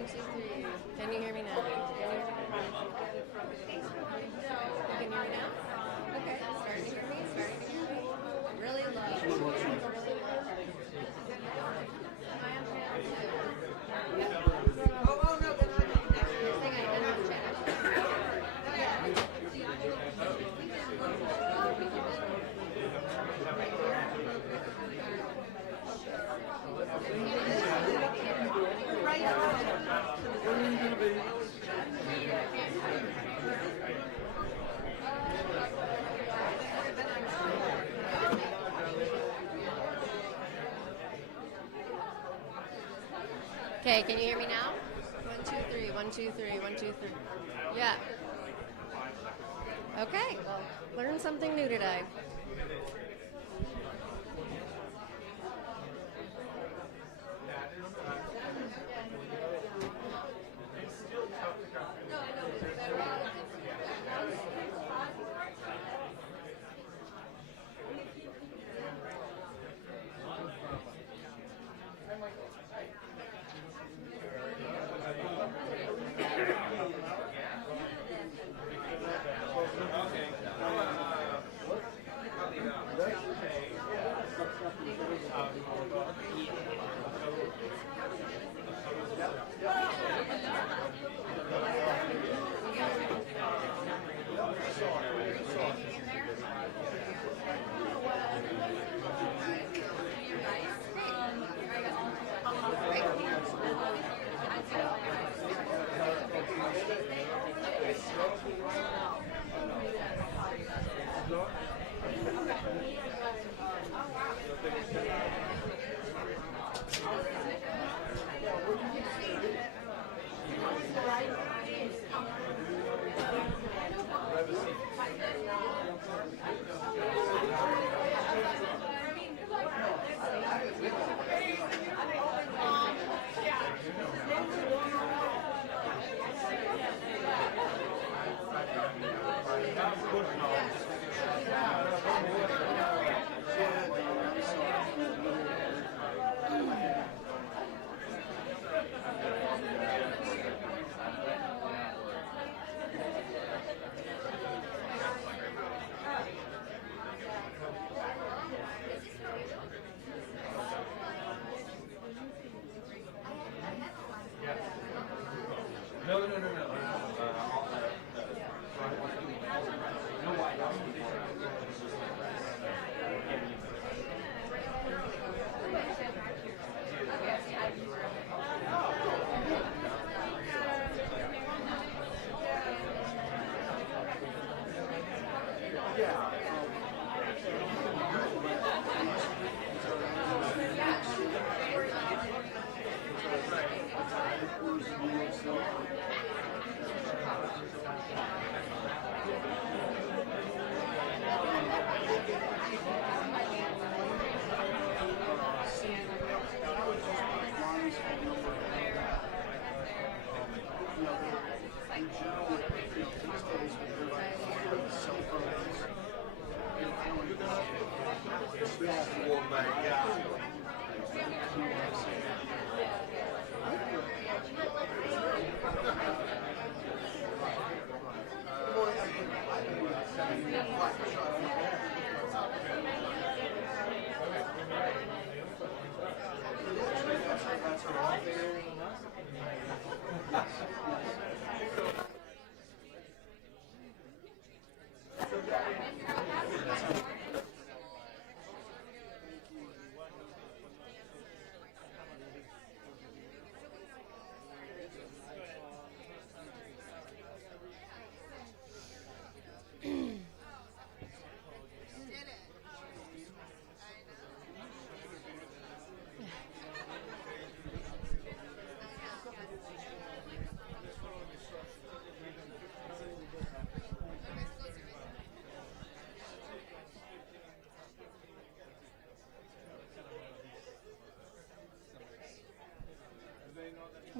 1, 2, 3. Can you hear me now? You can hear me now? Okay. Starting to hear me? Starting to hear me? Really low. Oh, no. Okay, can you hear me now? 1, 2, 3, 1, 2, 3, 1, 2, 3. Yeah. Okay, well, learned something new today.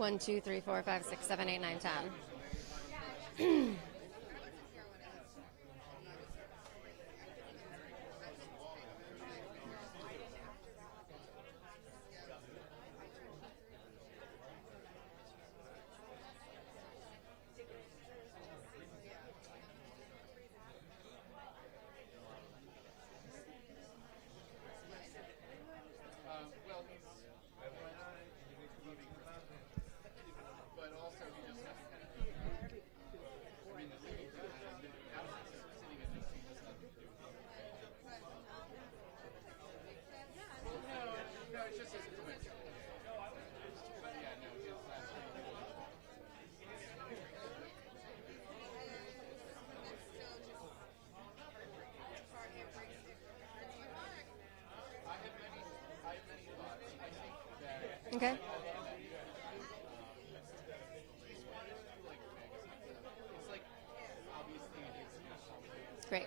One, two, three, four, five, six, 7, 8, 9, 10. Okay. Great.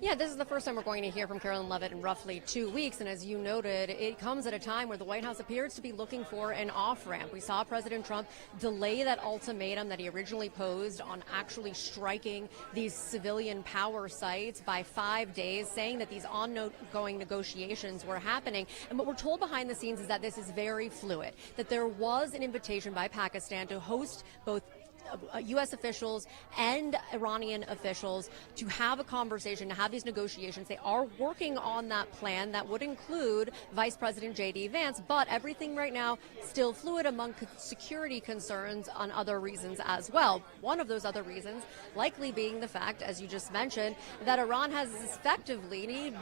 Yeah, this is the first time we're going to hear from Karoline Leavitt in roughly 2 weeks, and as you noted, it comes at a time where the White House appears to be looking for an off-ramp. We saw President Trump delay that ultimatum that he originally posed on actually striking these civilian power sites by 5 days, saying that these ongoing negotiations were happening. And what we're told behind the scenes is that this is very fluid, that there was an invitation by Pakistan to host both U.S. officials and Iranian officials to have a conversation, to have these negotiations. They are working on that plan that would include Vice President J.D. Vance, but everything right now still fluid among security concerns on other reasons as well. One of those other reasons likely being the fact, as you just mentioned, that Iran has effectively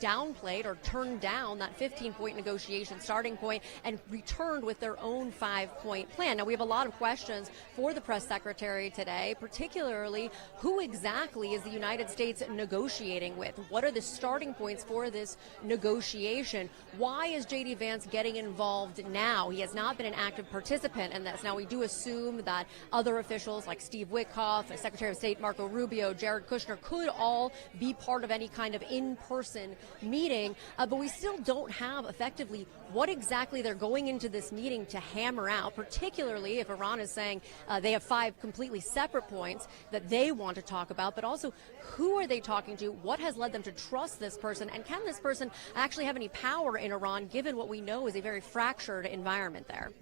downplayed or turned down that 15-point negotiation starting point and returned with their own 5-point plan. Now, we have a lot of questions for the press secretary today, particularly who exactly is the United States negotiating with? What are the starting points for this negotiation? Why is J.D. Vance getting involved now? He has not been an active participant in this. Now, we do assume that other officials like Steve Witkoff, Secretary of State Marco Rubio, Jared Kushner could all be part of any kind of in-person meeting, but we still don't have effectively what exactly they're going into this meeting to hammer out, particularly if Iran is saying they have 5 completely separate points that they want to talk about, but also who are they talking to, what has led them to trust this person, and can this person actually have any power in Iran given what we know is a very fractured environment there?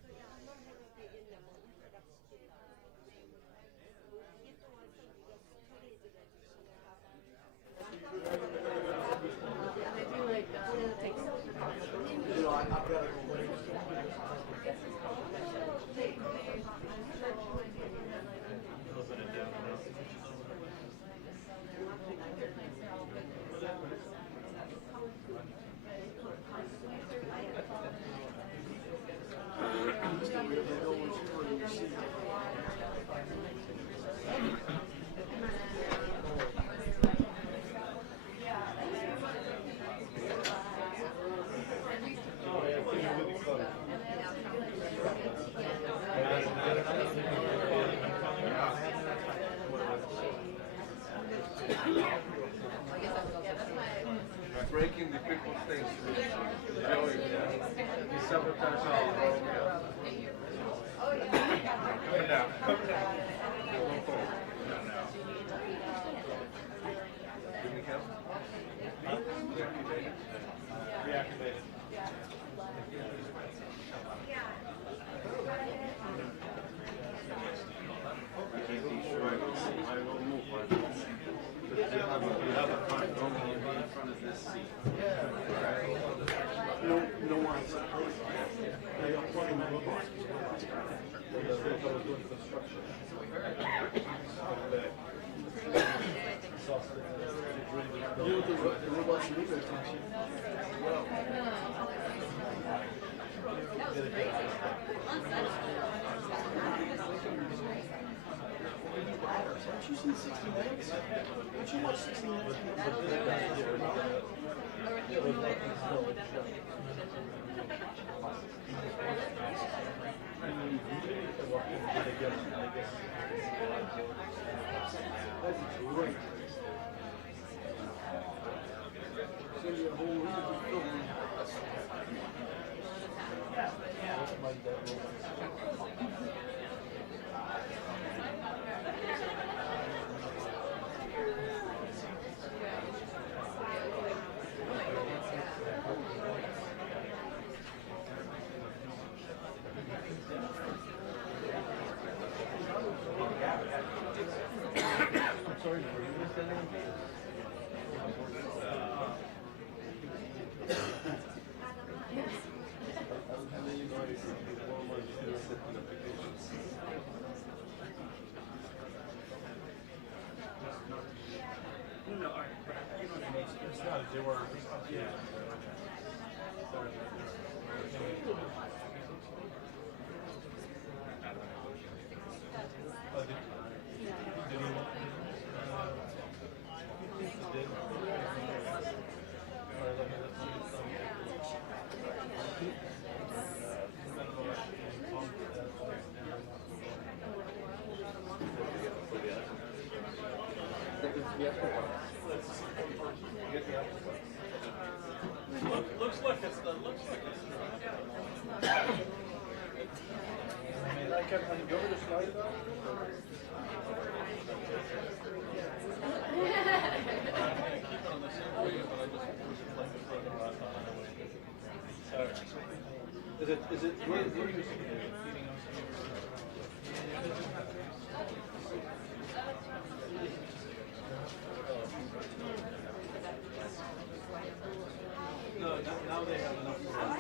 Breaking the people's things. Sabotage all. Come down. Come down. Give me count. Reactivated. Reactivated. I will move one. You have a front. Don't be in front of this seat. No one's they are plugging the robots. The robots need their attention. Well. Aren't you seeing 60 minutes? Don't you watch 60 minutes? Looks like it's the. I kept on go over the slide about it. Keep it on the same way, but I just like the further on. Is it where are you feeding us? No, now they have enough for us.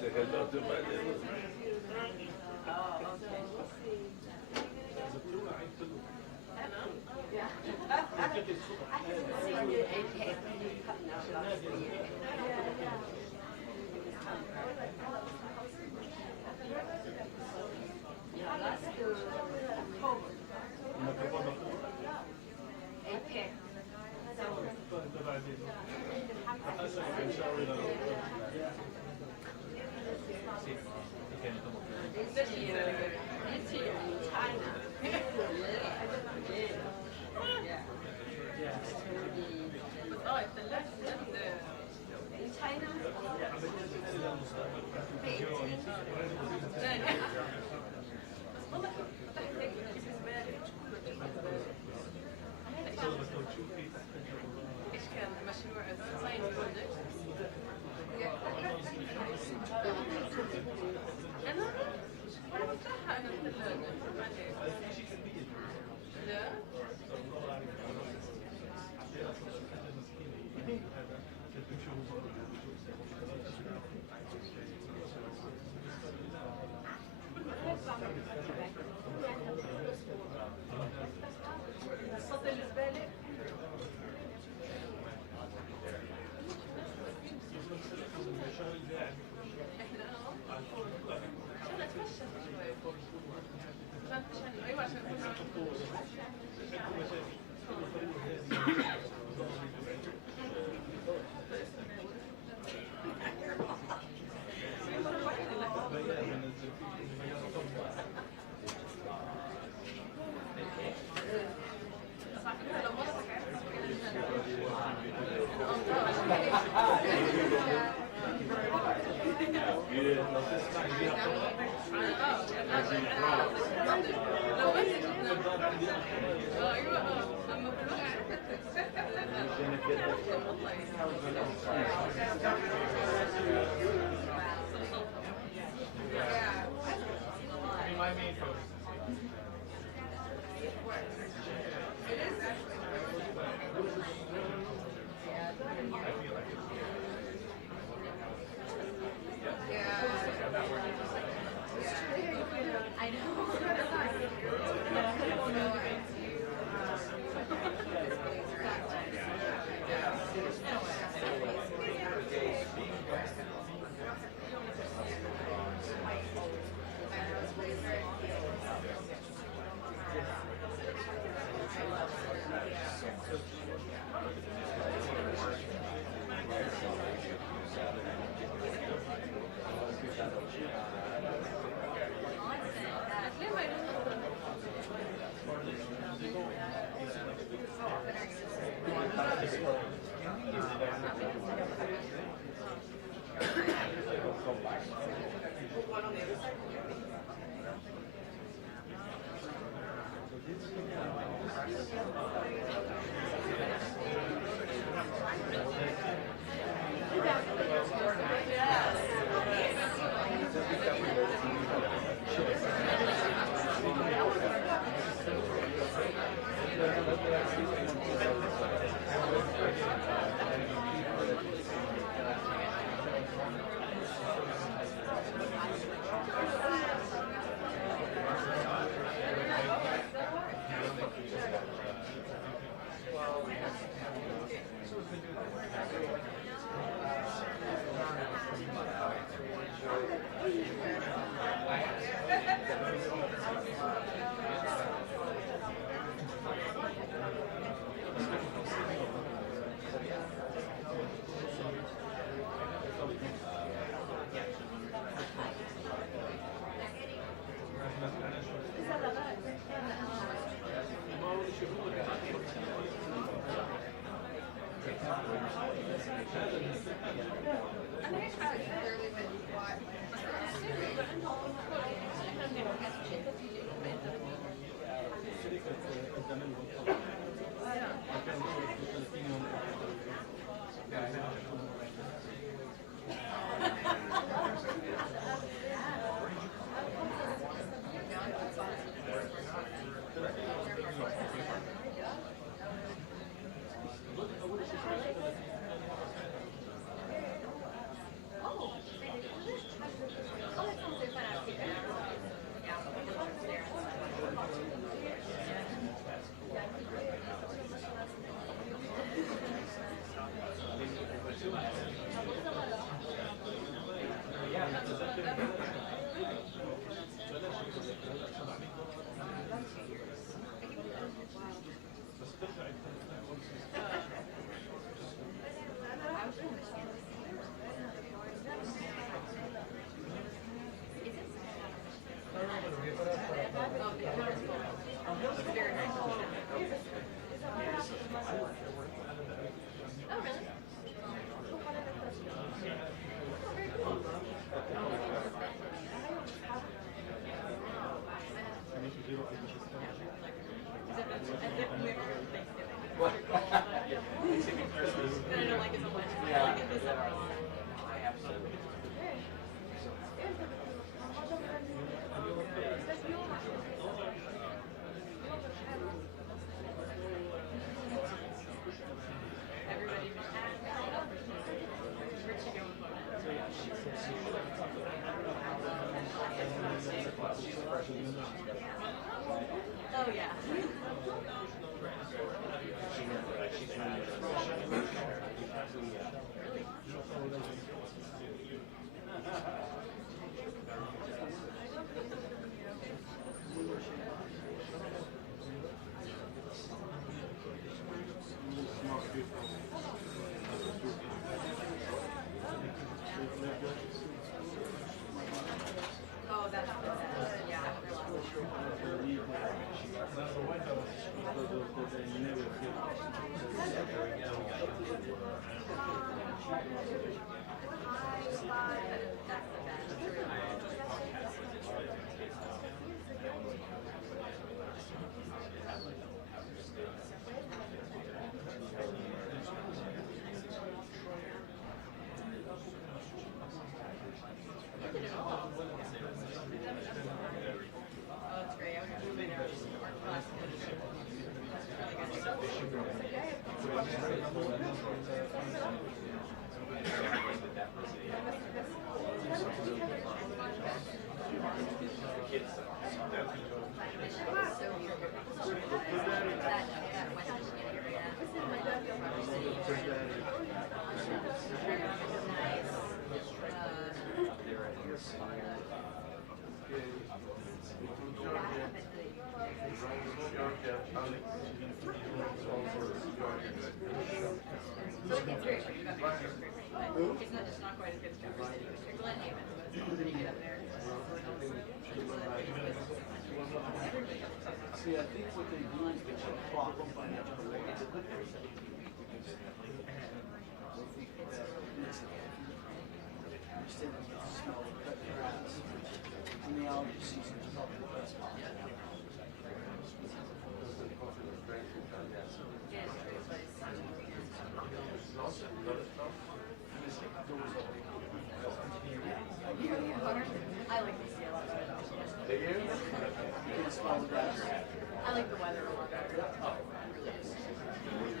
Say hello to my little. See, I think what they do is they put a clock on financial related. It's a good thing. I like the sea a lot better. Do you? I like the weather a lot better.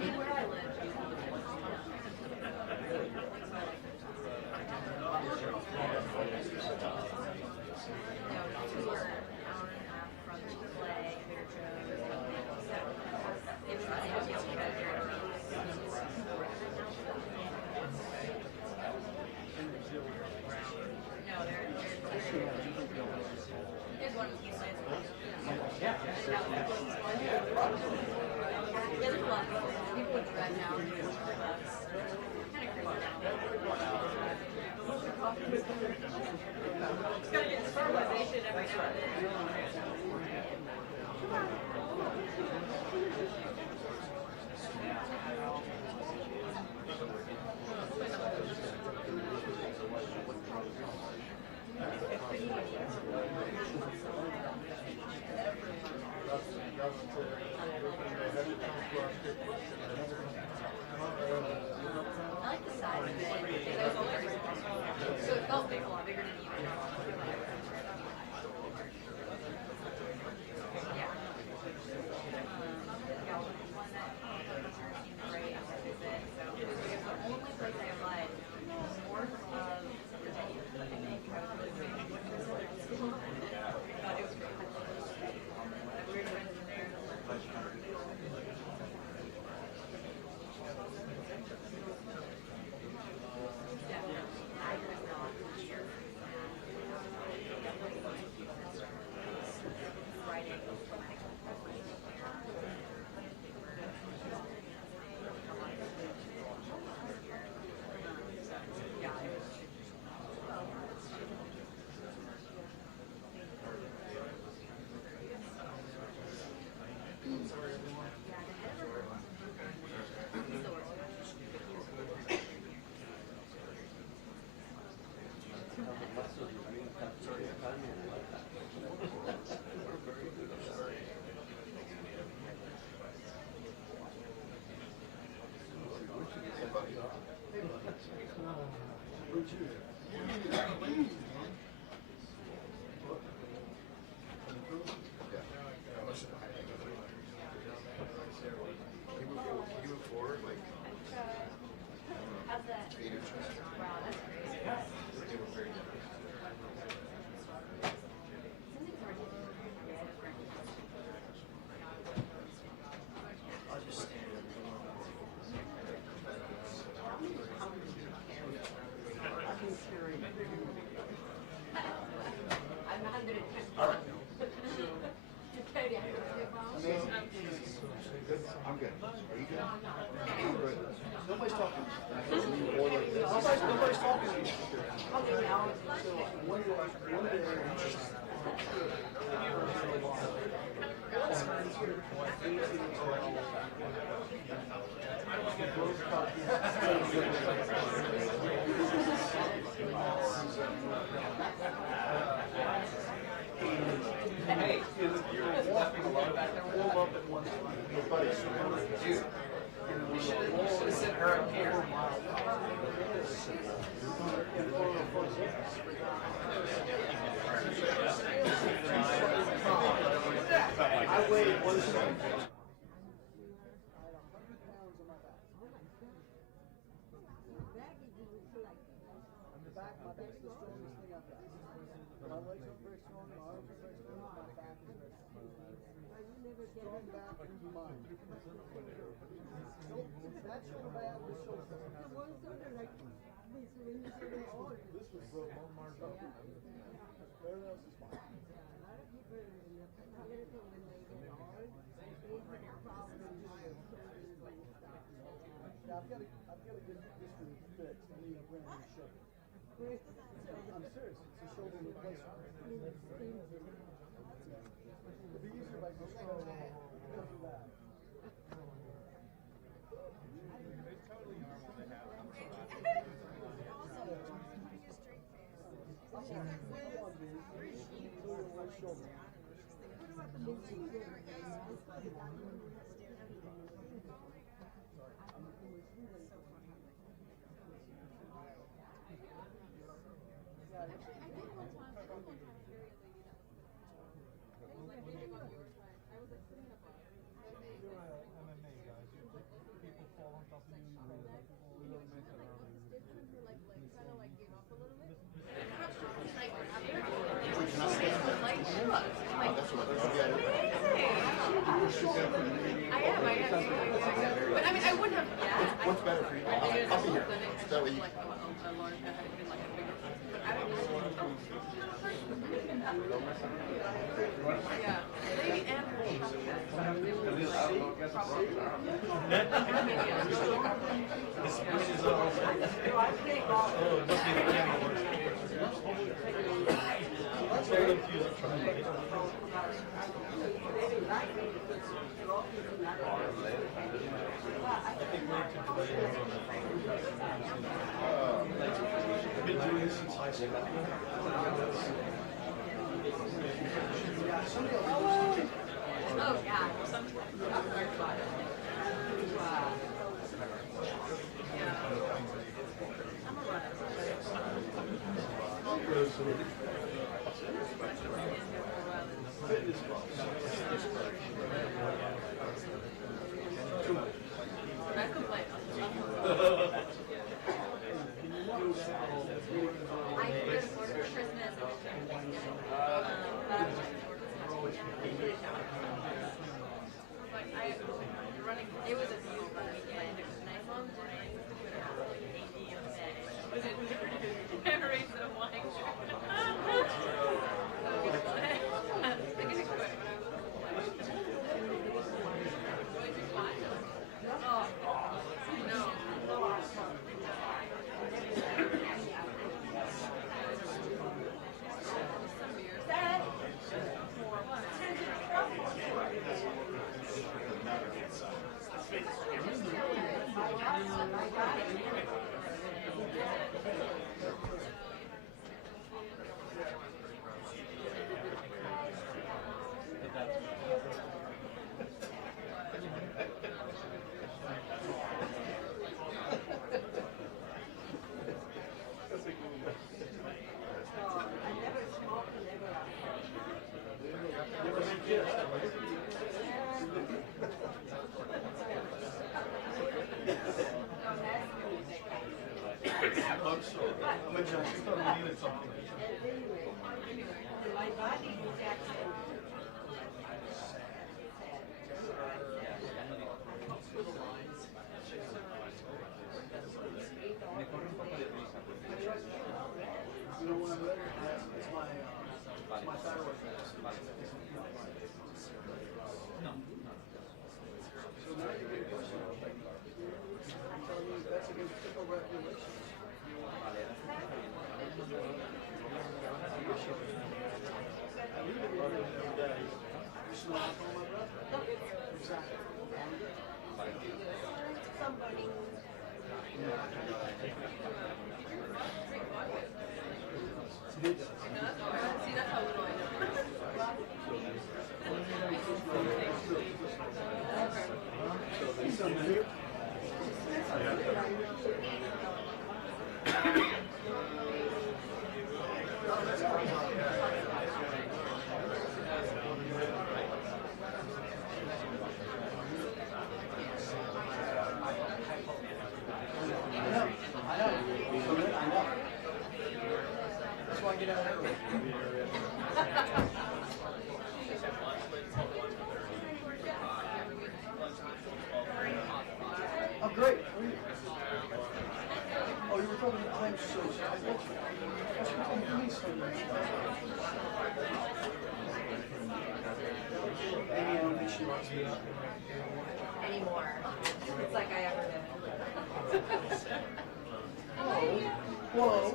And where I live, I'm good. Are you good? I'm good. Nobody's talking. Nobody's talking to you. Okay, now Hey, you're walking a lot back there. Pull up at one time. Dude, you should have sent her up here. I waited 1 second. My back's the strongest thing I've got. My legs are very strong, my arms are very strong, my back is very strong. Strong back and mind. That shoulder bad, this shoulder bad. This was broke on my back. Everything else is fine. Yeah, I've got to get this one fixed. I need a brand new shoulder. I'm serious. It's a shoulder replacement. It'd be easier if I just throw it on because of that. It's totally normal to have. I'm on, dude. But I mean, I wouldn't have. Yeah. What's better for you? I'll be here. That way you. Yeah. Maybe oh yeah. I complain. I go to Florida for Christmas. Running. It was a beautiful weekend. It was nice long morning. It was like 8 p.m. day. Was it race that I'm lying to? I think I quit when I was anymore. It's like I ever did. Whoa.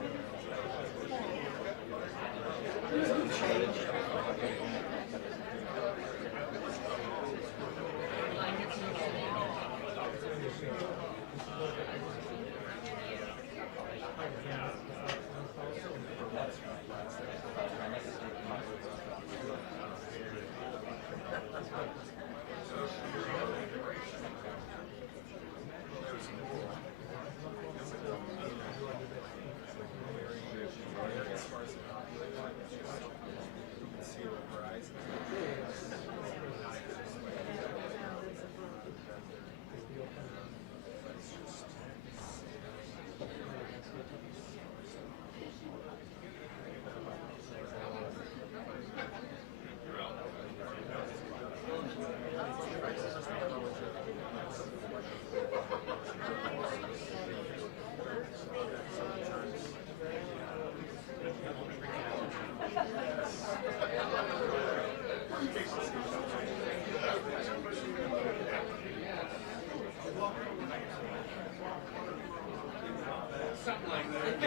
Change. I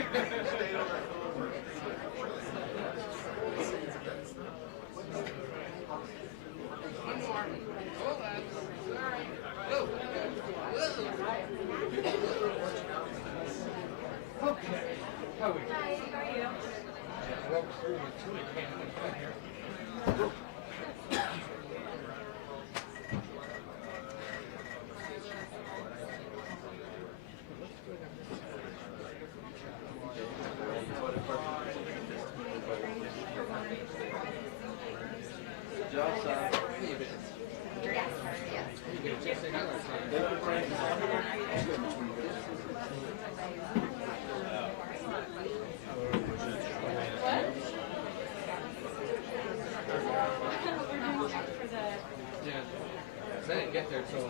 didn't get there till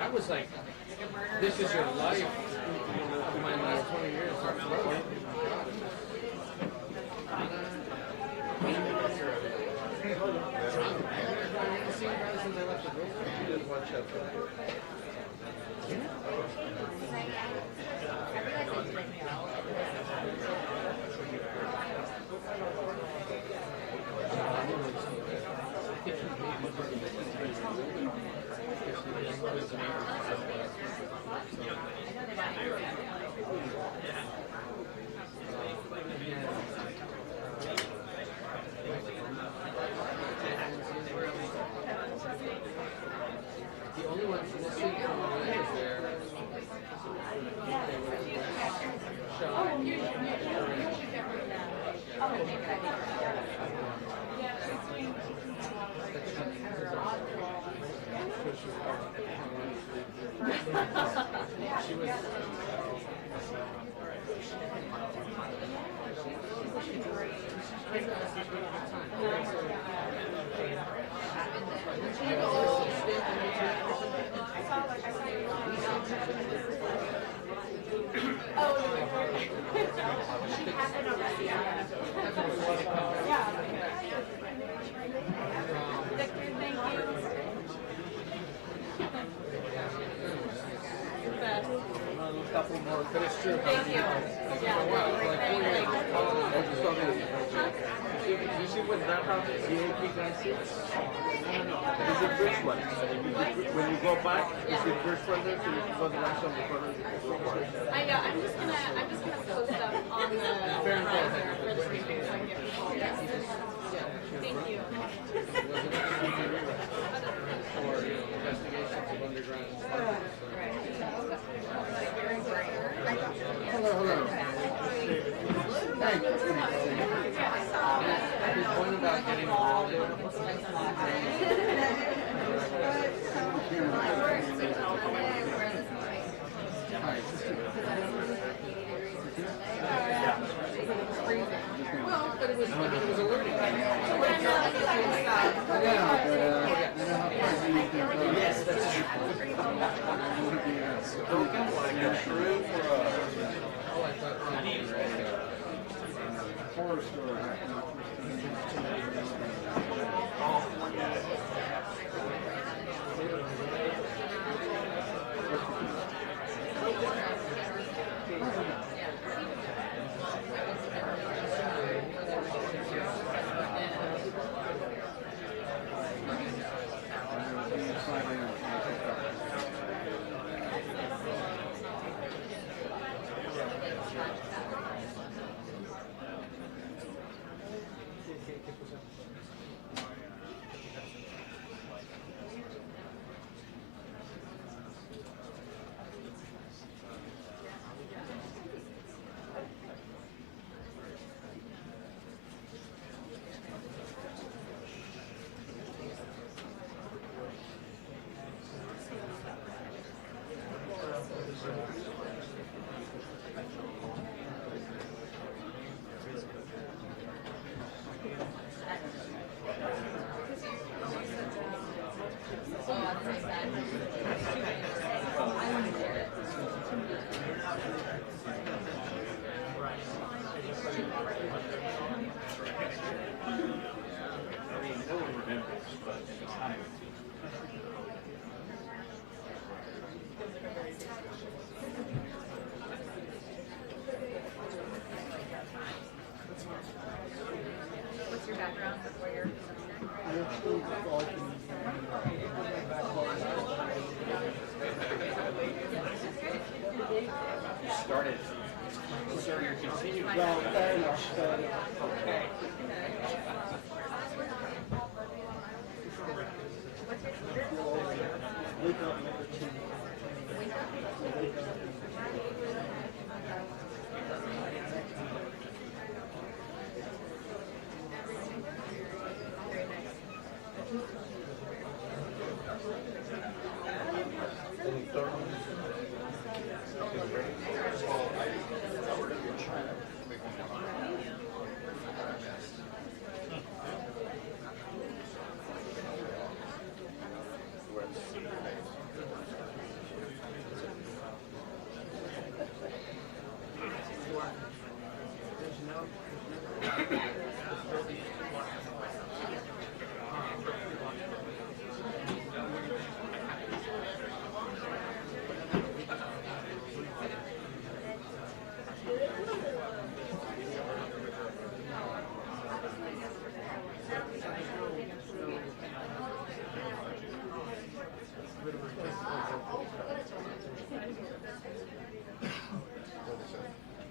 I was like, this is your life for my last 20 years. The only ones missing from the is there. She was. Couple more, but it's true. Thank you. You see what that house is? The AP guys see? No. It's the first one. When you go back, it's the first one there, so you can go the last one before the I know. I'm just gonna post up on the browser for the briefing so I can get people. Thank you. Or investigations of underground. Hello. Hey. His point about getting involved in well, but it was a learning thing. Yes, that's true. Don't get like a shrew for a... Oh, I thought Horror story. started. So you're continuing. Well, fair enough, fair enough. Okay. Wake up number 2. Wake up.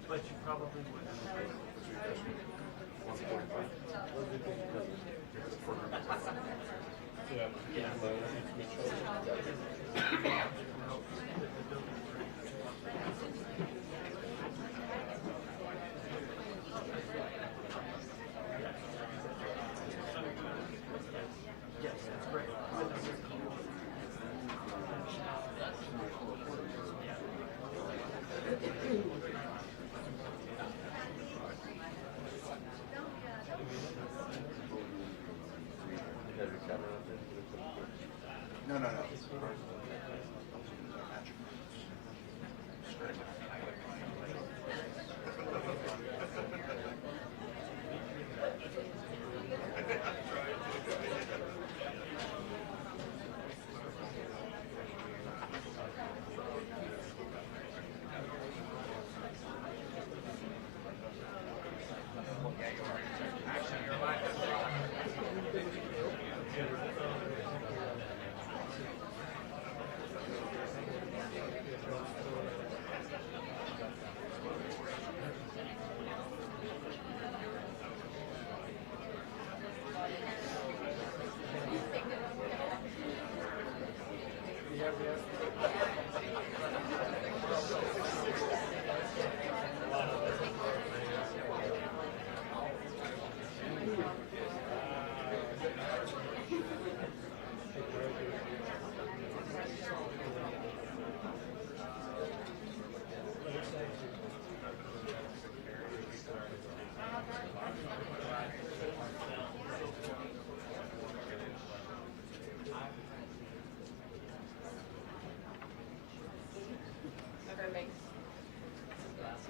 But you probably would. Yes, that's great. No.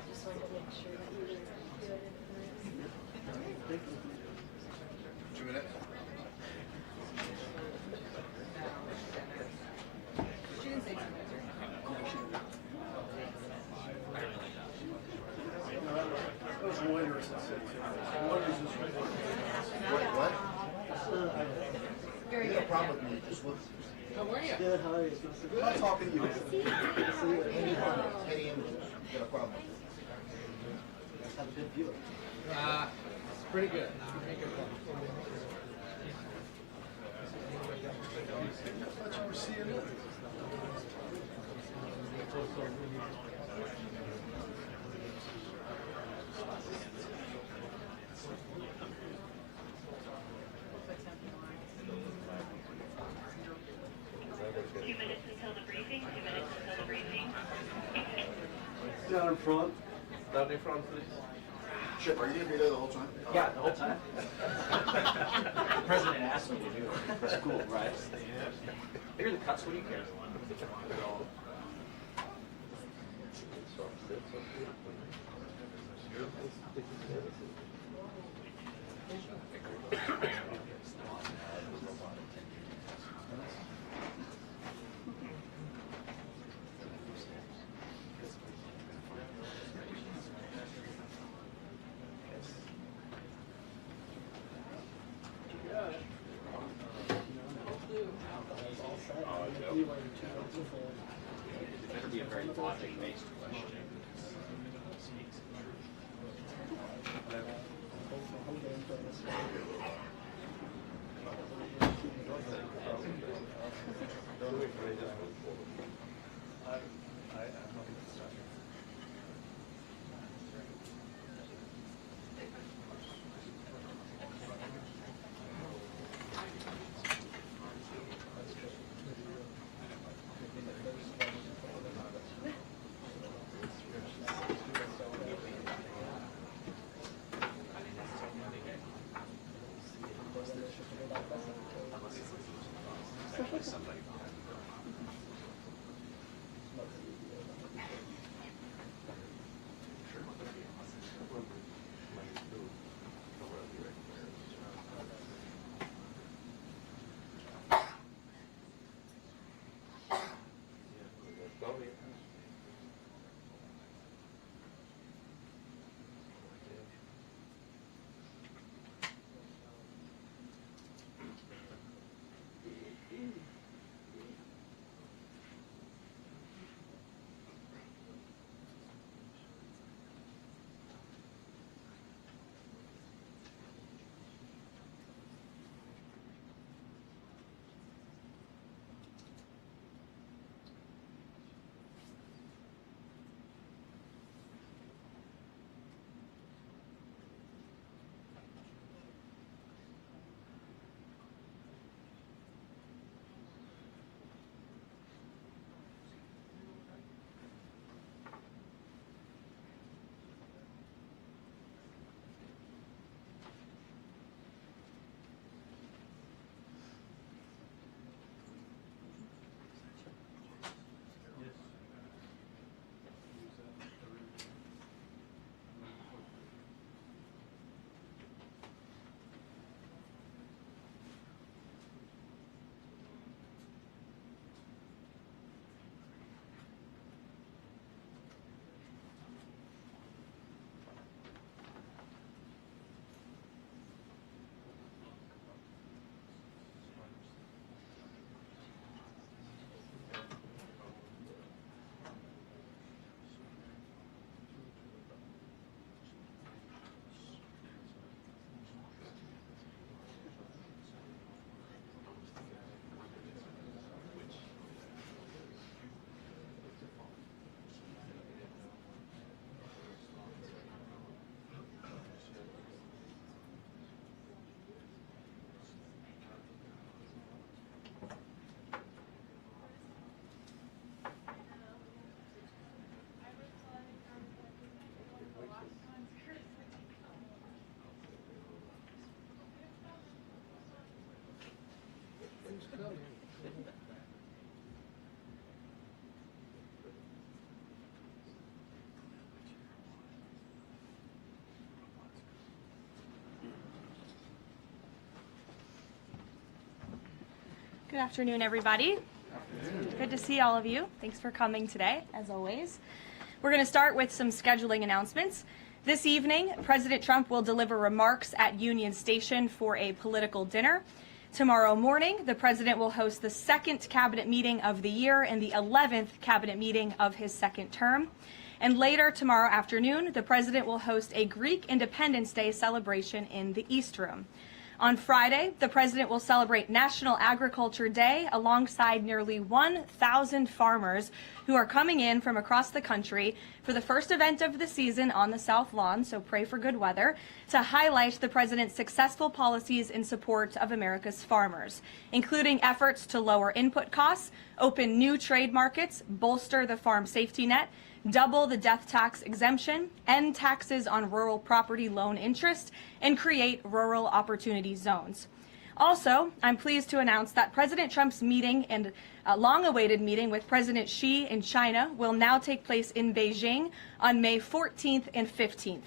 Just wanted to make sure that you were good. 2 minutes? She didn't say 2 minutes. That was Reuters that said so. Reuters is What? Very You good. got a problem with me, just look. How are you? good. How are you? I'm not talking to you. See you. Any images, you got a problem. Have a good view. It's pretty good. Pretty good. I thought you were CNN. Down in front. Down in front, please. Chip, are you gonna be there the whole time? Yeah, the whole time. The president asked me to do it for school, right? Here are the cuts, what do you care? It better be a very logic-based question. Good afternoon, everybody. Good to see all of you. Thanks for coming today, as always. We're going to start with some scheduling announcements. This evening, President Trump will deliver remarks at Union Station for a political dinner. Tomorrow morning, the president will host the second cabinet meeting of the year and the 11th cabinet meeting of his second term. And later tomorrow afternoon, the president will host a Greek Independence Day celebration in the East Room. On Friday, the president will celebrate National Agriculture Day alongside nearly 1,000 farmers who are coming in from across the country for the first event of the season on the South Lawn, so pray for good weather, to highlight the president's successful policies in support of America's farmers, including efforts to lower input costs, open new trade markets, bolster the farm safety net, double the death tax exemption, end taxes on rural property loan interest, and create rural opportunity zones. Also, I'm pleased to announce that President Trump's meeting and long-awaited meeting with President Xi in China will now take place in Beijing on May 14th and 15th.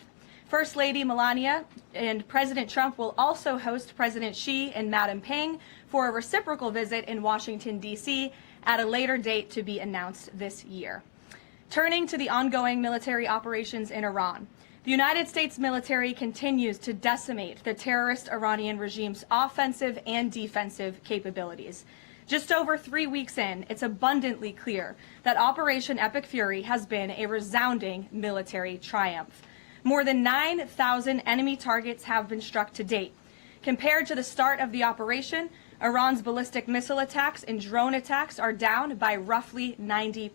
First Lady Melania and President Trump will also host President Xi and Madam Peng for a reciprocal visit in Washington, D.C. at a later date to be announced this year. Turning to the ongoing military operations in Iran, the United States military continues to decimate the terrorist Iranian regime's offensive and defensive capabilities. Just over 3 weeks in, it's abundantly clear that Operation Epic Fury has been a resounding military triumph. More than 9,000 enemy targets have been struck to date. Compared to the start of the operation, Iran's ballistic missile attacks and drone attacks are down by roughly 90%.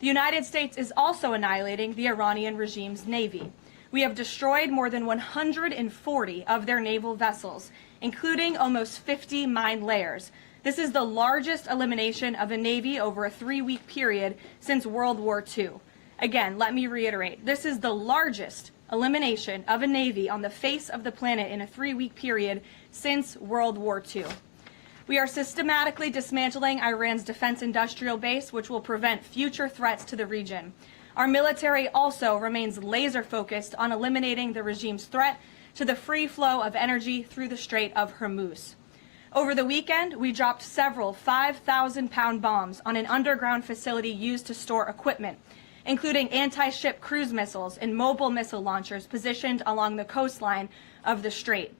The United States is also annihilating the Iranian regime's navy. We have destroyed more than 140 of their naval vessels, including almost 50 mine layers. This is the largest elimination of a navy over a 3-week period since World War II. Again, let me reiterate, this is the largest elimination of a navy on the face of the planet in a 3-week period since World War II. We are systematically dismantling Iran's defense industrial base, which will prevent future threats to the region. Our military also remains laser focused on eliminating the regime's threat to the free flow of energy through the Strait of Hormuz. Over the weekend, we dropped several 5,000-pound bombs on an underground facility used to store equipment, including anti-ship cruise missiles and mobile missile launchers positioned along the coastline of the strait.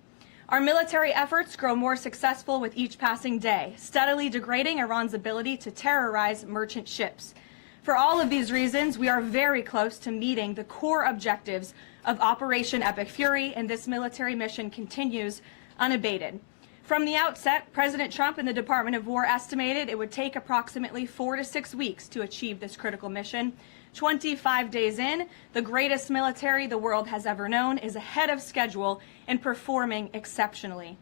Our military efforts grow more successful with each passing day, steadily degrading Iran's ability to terrorize merchant ships. For all of these reasons, we are very close to meeting the core objectives of Operation Epic Fury, and this military mission continues unabated. From the outset, President Trump and the Department of War estimated it would take approximately 4 to 6 weeks to achieve this critical mission. 25 days in, the greatest military the world has ever known is ahead of schedule and performing exceptionally.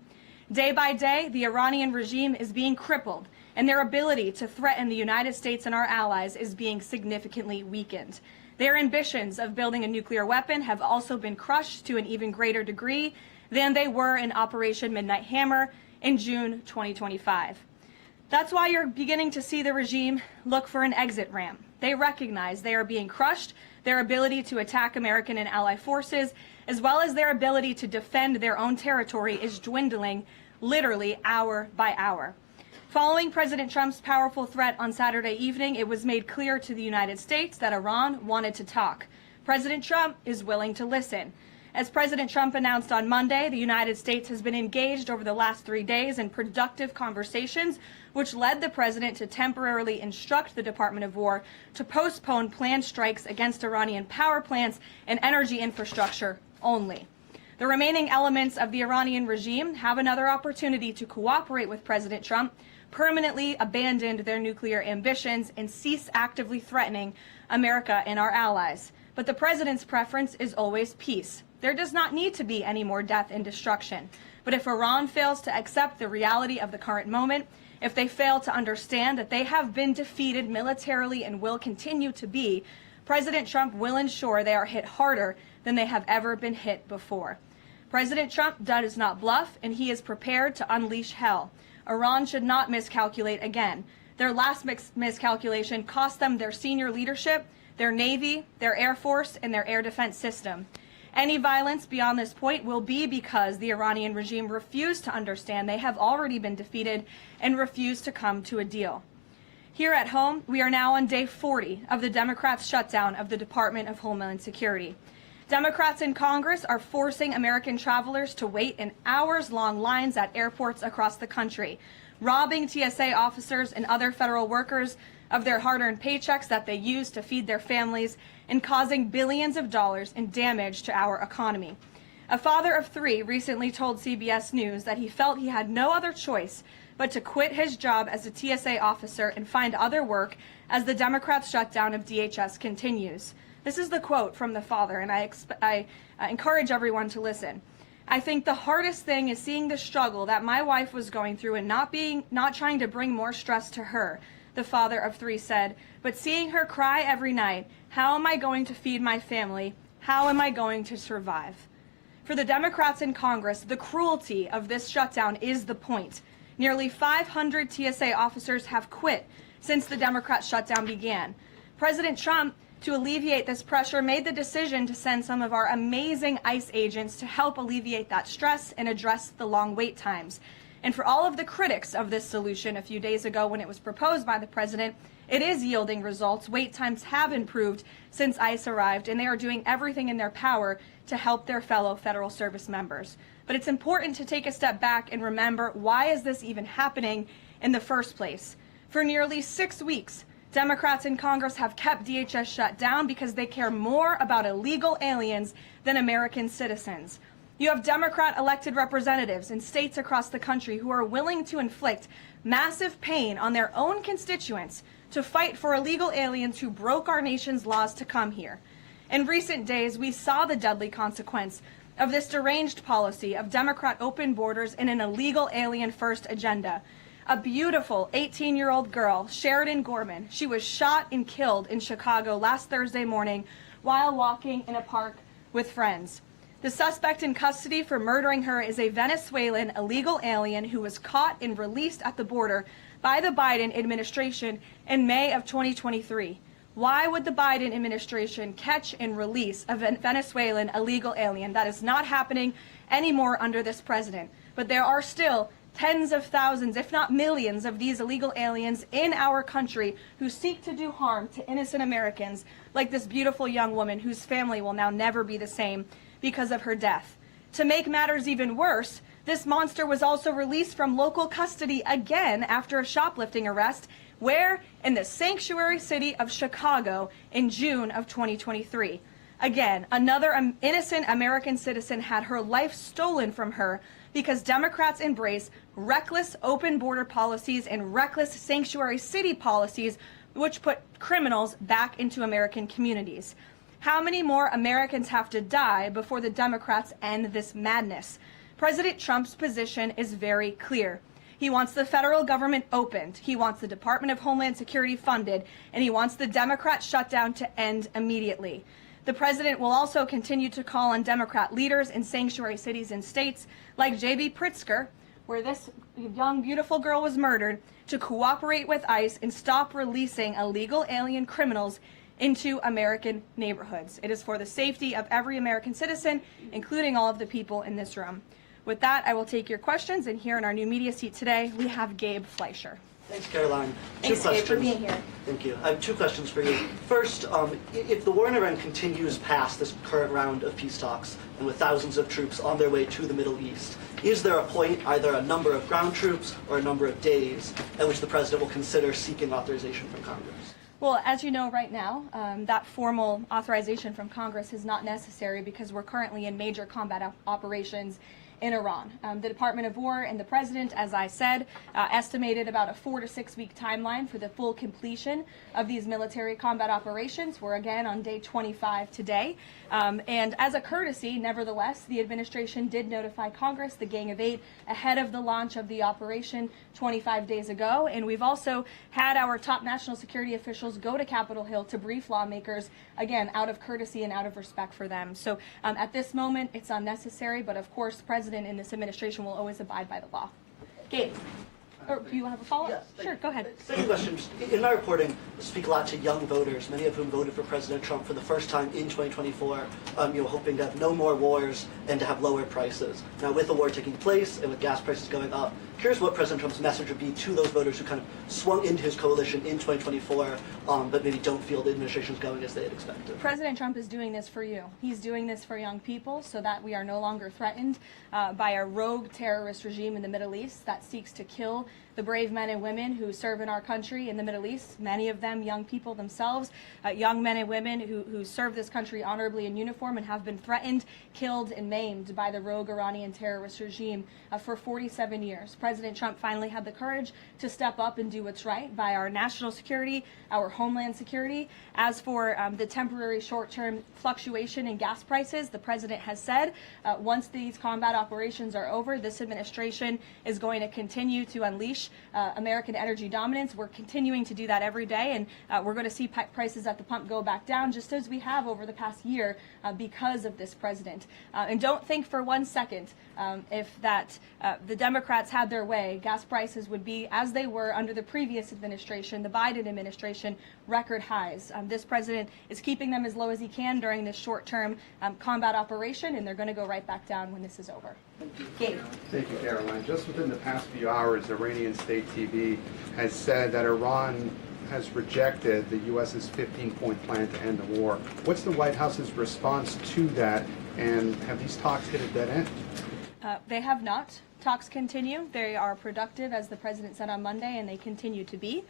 Day by day, the Iranian regime is being crippled, and their ability to threaten the United States and our allies is being significantly weakened. Their ambitions of building a nuclear weapon have also been crushed to an even greater degree than they were in Operation Midnight Hammer in June 2025. That's why you're beginning to see the regime look for an exit ramp. They recognize they are being crushed, their ability to attack American and ally forces, as well as their ability to defend their own territory is dwindling literally hour by hour. Following President Trump's powerful threat on Saturday evening, it was made clear to the United States that Iran wanted to talk. President Trump is willing to listen. As President Trump announced on Monday, the United States has been engaged over the last 3 days in productive conversations, which led the president to temporarily instruct the Department of War to postpone planned strikes against Iranian power plants and energy infrastructure only. The remaining elements of the Iranian regime have another opportunity to cooperate with President Trump, permanently abandon their nuclear ambitions, and cease actively threatening America and our allies. But the president's preference is always peace. There does not need to be any more death and destruction. But if Iran fails to accept the reality of the current moment, if they fail to understand that they have been defeated militarily and will continue to be, President Trump will ensure they are hit harder than they have ever been hit before. President Trump does not bluff, and he is prepared to unleash hell. Iran should not miscalculate again. Their last miscalculation cost them their senior leadership, their Navy, their Air Force, and their air defense system. Any violence beyond this point will be because the Iranian regime refused to understand they have already been defeated and refused to come to a deal. Here at home, we are now on day 40 of the Democrats' shutdown of the Department of Homeland Security. Democrats in Congress are forcing American travelers to wait in hours-long lines at airports across the country, robbing TSA officers and other federal workers of their hard-earned paychecks that they use to feed their families, and causing billions of dollars in damage to our economy. A father of 3 recently told CBS News that he felt he had no other choice but to quit his job as a TSA officer and find other work as the Democrats' shutdown of DHS continues. This is the quote from the father, and I encourage everyone to listen. I think the hardest thing is seeing the struggle that my wife was going through and not trying to bring more stress to her, the father of 3 said, but seeing her cry every night. How am I going to feed my family? How am I going to survive? For the Democrats in Congress, the cruelty of this shutdown is the point. Nearly 500 TSA officers have quit since the Democrat shutdown began. President Trump, to alleviate this pressure, made the decision to send some of our amazing ICE agents to help alleviate that stress and address the long wait times. And for all of the critics of this solution a few days ago when it was proposed by the president, it is yielding results. Wait times have improved since ICE arrived, and they are doing everything in their power to help their fellow federal service members. But it's important to take a step back and remember, why is this even happening in the first place? For nearly 6 weeks, Democrats in Congress have kept DHS shut down because they care more about illegal aliens than American citizens. You have Democrat elected representatives in states across the country who are willing to inflict massive pain on their own constituents to fight for illegal aliens who broke our nation's laws to come here. In recent days, we saw the deadly consequence of this deranged policy of Democrat open borders and an illegal alien-first agenda. A beautiful 18-year-old girl, Sheridan Gorman, she was shot and killed in Chicago last Thursday morning while walking in a park with friends. The suspect in custody for murdering her is a Venezuelan illegal alien who was caught and released at the border by the Biden administration in May of 2023. Why would the Biden administration catch and release a Venezuelan illegal alien? That is not happening anymore under this president. But there are still tens of thousands, if not millions, of these illegal aliens in our country who seek to do harm to innocent Americans, like this beautiful young woman whose family will now never be the same because of her death. To make matters even worse, this monster was also released from local custody again after a shoplifting arrest, where? In the sanctuary city of Chicago in June of 2023. Again, another innocent American citizen had her life stolen from her because Democrats embrace reckless open border policies and reckless sanctuary city policies which put criminals back into American communities. How many more Americans have to die before the Democrats end this madness? President Trump's position is very clear. He wants the federal government opened, he wants the Department of Homeland Security funded, and he wants the Democrat shutdown to end immediately. The president will also continue to call on Democrat leaders in sanctuary cities and states like J.B. Pritzker, where this young, beautiful girl was murdered, to cooperate with ICE and stop releasing illegal alien criminals into American neighborhoods. It is for the safety of every American citizen, including all of the people in this room. With that, I will take your questions, and here in our new media seat today, we have Gabe Fleischer. Thanks, Karoline. Thanks, Gabe, for being here. Thank you. I have two questions for you. First, if the war in Iran continues past this current round of peace talks, and with thousands of troops on their way to the Middle East, is there a point, either a number of ground troops or a number of days, at which the president will consider seeking authorization from Congress? Well, as you know right now, that formal authorization from Congress is not necessary because we're currently in major combat operations in Iran. The Department of War and the President, as I said, estimated about a 4 to 6 week timeline for the full completion of these military combat operations. We're again on day 25 today. And as a courtesy, nevertheless, the administration did notify Congress, the Gang of Eight, ahead of the launch of the operation 25 days ago. And we've also had our top national security officials go to Capitol Hill to brief lawmakers, again, out of courtesy and out of respect for them. So at this moment, it's unnecessary, but of course, the President and this administration will always abide by the law. Gabe, or do you have a follow-up? Yes, sure, go ahead. Second question. In my reporting, I speak a lot to young voters, many of whom voted for President Trump for the first time in 2024, hoping to have no more wars and to have lower prices. Now, with the war taking place and with gas prices going up, curious what President Trump's message would be to those voters who kind of swung into his coalition in 2024, but maybe don't feel the administration's going as they had expected. President Trump is doing this for you. He's doing this for young people so that we are no longer threatened by a rogue terrorist regime in the Middle East that seeks to kill the brave men and women who serve in our country in the Middle East, many of them young people themselves, young men and women who serve this country honorably in uniform and have been threatened, killed, and maimed by the rogue Iranian terrorist regime for 47 years. President Trump finally had the courage to step up and do what's right by our national security, our homeland security. As for the temporary short-term fluctuation in gas prices, the president has said once these combat operations are over, this administration is going to continue to unleash American energy dominance. We're continuing to do that every day, and we're going to see prices at the pump go back down, just as we have over the past year because of this president. And don't think for 1 second if the Democrats had their way, gas prices would be as they were under the previous administration, the Biden administration, record highs. This president is keeping them as low as he can during this short-term combat operation, and they're going to go right back down when this is over. Gabe. Thank you, Karoline. Just within the past few hours, Iranian state TV has said that Iran has rejected the U.S.'s 15-point plan to end the war. What's the White House's response to that, and have these talks hit a dead end? They have not. Talks continue. They are productive, as the president said on Monday, and they continue to be.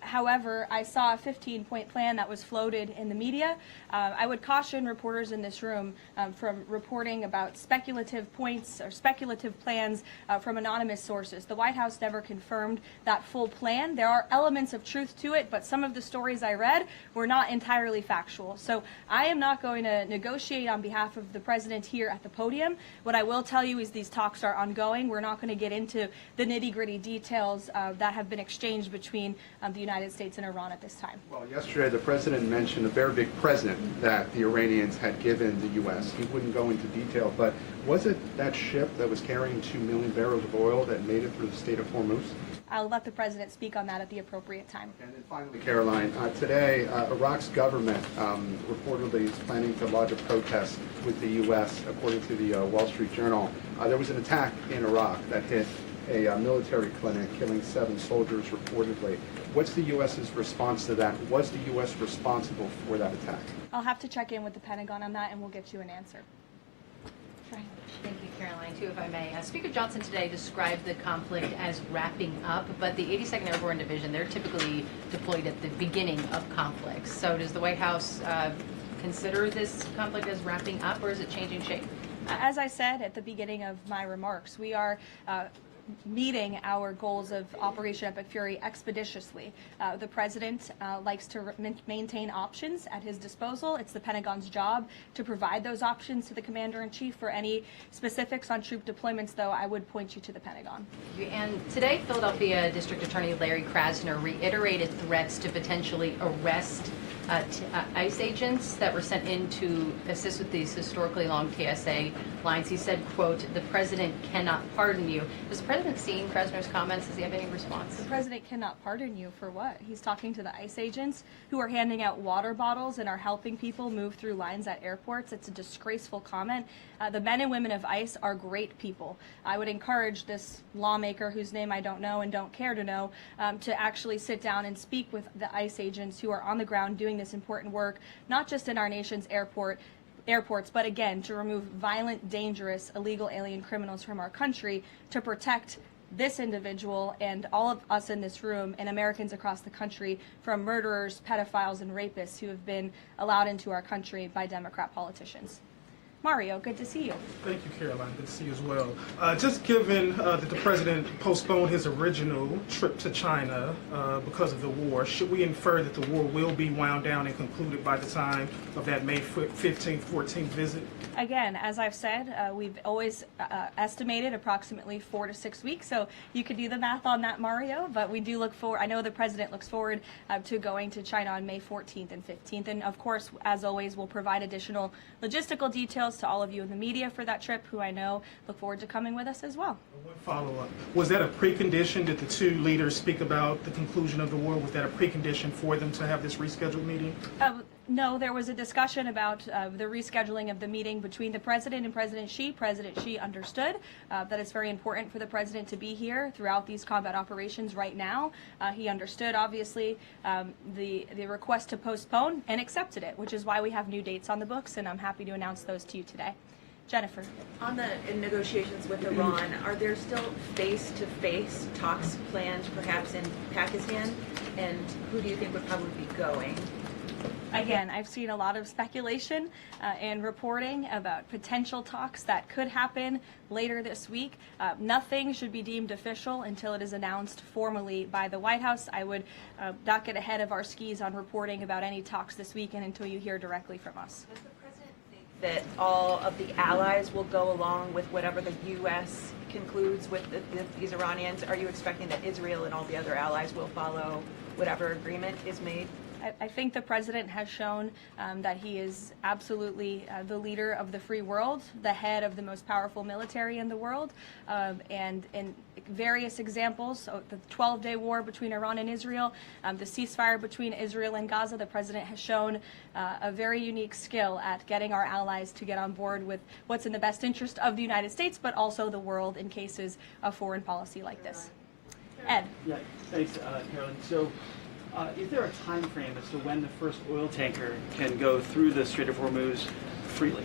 However, I saw a 15-point plan that was floated in the media. I would caution reporters in this room from reporting about speculative points or speculative plans from anonymous sources. The White House never confirmed that full plan. There are elements of truth to it, but some of the stories I read were not entirely factual. So I am not going to negotiate on behalf of the president here at the podium. What I will tell you is these talks are ongoing. We're not going to get into the nitty-gritty details that have been exchanged between the United States and Iran at this time. Well, yesterday the president mentioned a very big present that the Iranians had given the U.S. He wouldn't go into detail, but was it that ship that was carrying 2 million barrels of oil that made it through the Strait of Hormuz? I'll let the president speak on that at the appropriate time. And then finally, Karoline, today Iraq's government reportedly is planning to lodge a protest with the U.S. According to the Wall Street Journal. There was an attack in Iraq that hit a military clinic, killing 7 soldiers reportedly. What's the U.S.'s response to that? Was the U.S. responsible for that attack? I'll have to check in with the Pentagon on that, and we'll get you an answer. Thank you, Karoline, too, if I may. Speaker Johnson today described the conflict as wrapping up, but the 82nd Airborne Division, they're typically deployed at the beginning of conflicts. So does the White House consider this conflict as wrapping up, or is it changing shape? As I said at the beginning of my remarks, we are meeting our goals of Operation Epic Fury expeditiously. The president likes to maintain options at his disposal. It's the Pentagon's job to provide those options to the commander-in-chief. For any specifics on troop deployments, though, I would point you to the Pentagon. And today, Philadelphia District Attorney Larry Krasner reiterated threats to potentially arrest ICE agents that were sent in to assist with these historically long TSA lines. He said, quote, "The president cannot pardon you." Has the president seen Krasner's comments? Does he have any response? The president cannot pardon you for what? He's talking to the ICE agents who are handing out water bottles and are helping people move through lines at airports. It's a disgraceful comment. The men and women of ICE are great people. I would encourage this lawmaker, whose name I don't know and don't care to know, to actually sit down and speak with the ICE agents who are on the ground doing this important work, not just in our nation's airports, but again, to remove violent, dangerous, illegal alien criminals from our country, to protect this individual and all of us in this room and Americans across the country from murderers, pedophiles, and rapists who have been allowed into our country by Democrat politicians. Mario, good to see you. Thank you, Caroline. Good to see you as well. Just given that the president postponed his original trip to China because of the war, should we infer that the war will be wound down and concluded by the time of that May 15th, 14th visit? Again, as I've said, we've always estimated approximately 4 to 6 weeks, so you could do the math on that, Mario, but we do look forward, I know the president looks forward to going to China on May 14th and 15th, and of course, as always, we'll provide additional logistical details to all of you in the media for that trip, who I know look forward to coming with us as well. One follow-up. Was that a precondition? Did the two leaders speak about the conclusion of the war? Was that a precondition for them to have this rescheduled meeting? No, there was a discussion about the rescheduling of the meeting between the president and President Xi. President Xi understood that it's very important for the president to be here throughout these combat operations right now. He understood, obviously, the request to postpone and accepted it, which is why we have new dates on the books, and I'm happy to announce those to you today. Jennifer. On the negotiations with Iran, are there still face-to-face talks planned, perhaps in Pakistan? And who do you think would probably be going? Again, I've seen a lot of speculation and reporting about potential talks that could happen later this week. Nothing should be deemed official until it is announced formally by the White House. I would not get ahead of our skis on reporting about any talks this weekend until you hear directly from us. Does the president think that all of the allies will go along with whatever the U.S. concludes with these Iranians? Are you expecting that Israel and all the other allies will follow whatever agreement is made? I think the president has shown that he is absolutely the leader of the free world, the head of the most powerful military in the world, and in various examples, so the 12-day war between Iran and Israel, the ceasefire between Israel and Gaza, the president has shown a very unique skill at getting our allies to get on board with what's in the best interest of the United States, but also the world in cases of foreign policy like this. Ed. Yeah, thanks, Carolyn. So, is there a time frame as to when the first oil tanker can go through the Strait of Hormuz freely?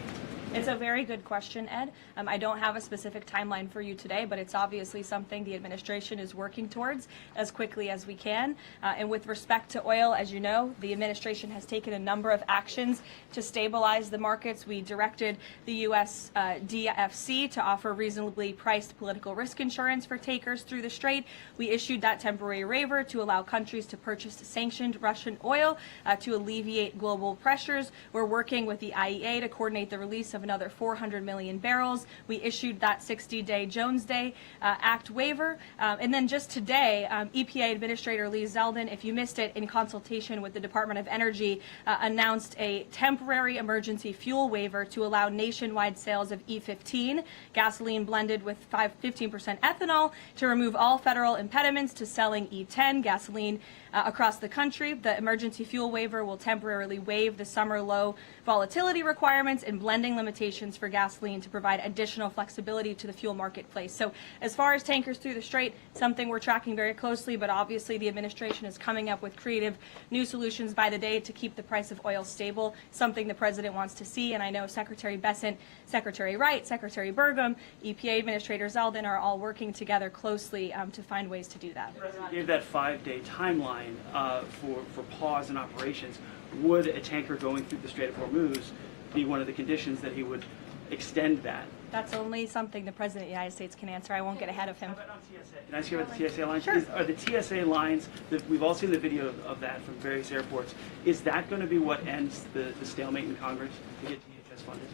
It's a very good question, Ed. I don't have a specific timeline for you today, but it's obviously something the administration is working towards as quickly as we can. And with respect to oil, as you know, the administration has taken a number of actions to stabilize the markets. We directed the U.S. DFC to offer reasonably priced political risk insurance for takers through the Strait. We issued that temporary waiver to allow countries to purchase sanctioned Russian oil to alleviate global pressures. We're working with the IEA to coordinate the release of another 400 million barrels. We issued that 60-day Jones Day Act waiver. And then just today, EPA Administrator Lee Zeldin, if you missed it, in consultation with the Department of Energy, announced a temporary emergency fuel waiver to allow nationwide sales of E15, gasoline blended with 15% ethanol, to remove all federal impediments to selling E10 gasoline across the country. The emergency fuel waiver will temporarily waive the summer low volatility requirements and blending limitations for gasoline to provide additional flexibility to the fuel marketplace. So as far as tankers through the Strait, something we're tracking very closely, but obviously the administration is coming up with creative new solutions by the day to keep the price of oil stable, something the president wants to see. And I know Secretary Bessent, Secretary Wright, Secretary Burgum, EPA Administrator Zeldin are all working together closely to find ways to do that. The president gave that 5-day timeline for pause in operations. Would a tanker going through the Strait of Hormuz be one of the conditions that he would extend that? That's only something the President of the United States can answer. I won't get ahead of him. How about on TSA? Can I ask you about the TSA lines? Sure. Are the TSA lines, we've all seen the video of that from various airports, is that going to be what ends the stalemate in Congress to get DHS funded?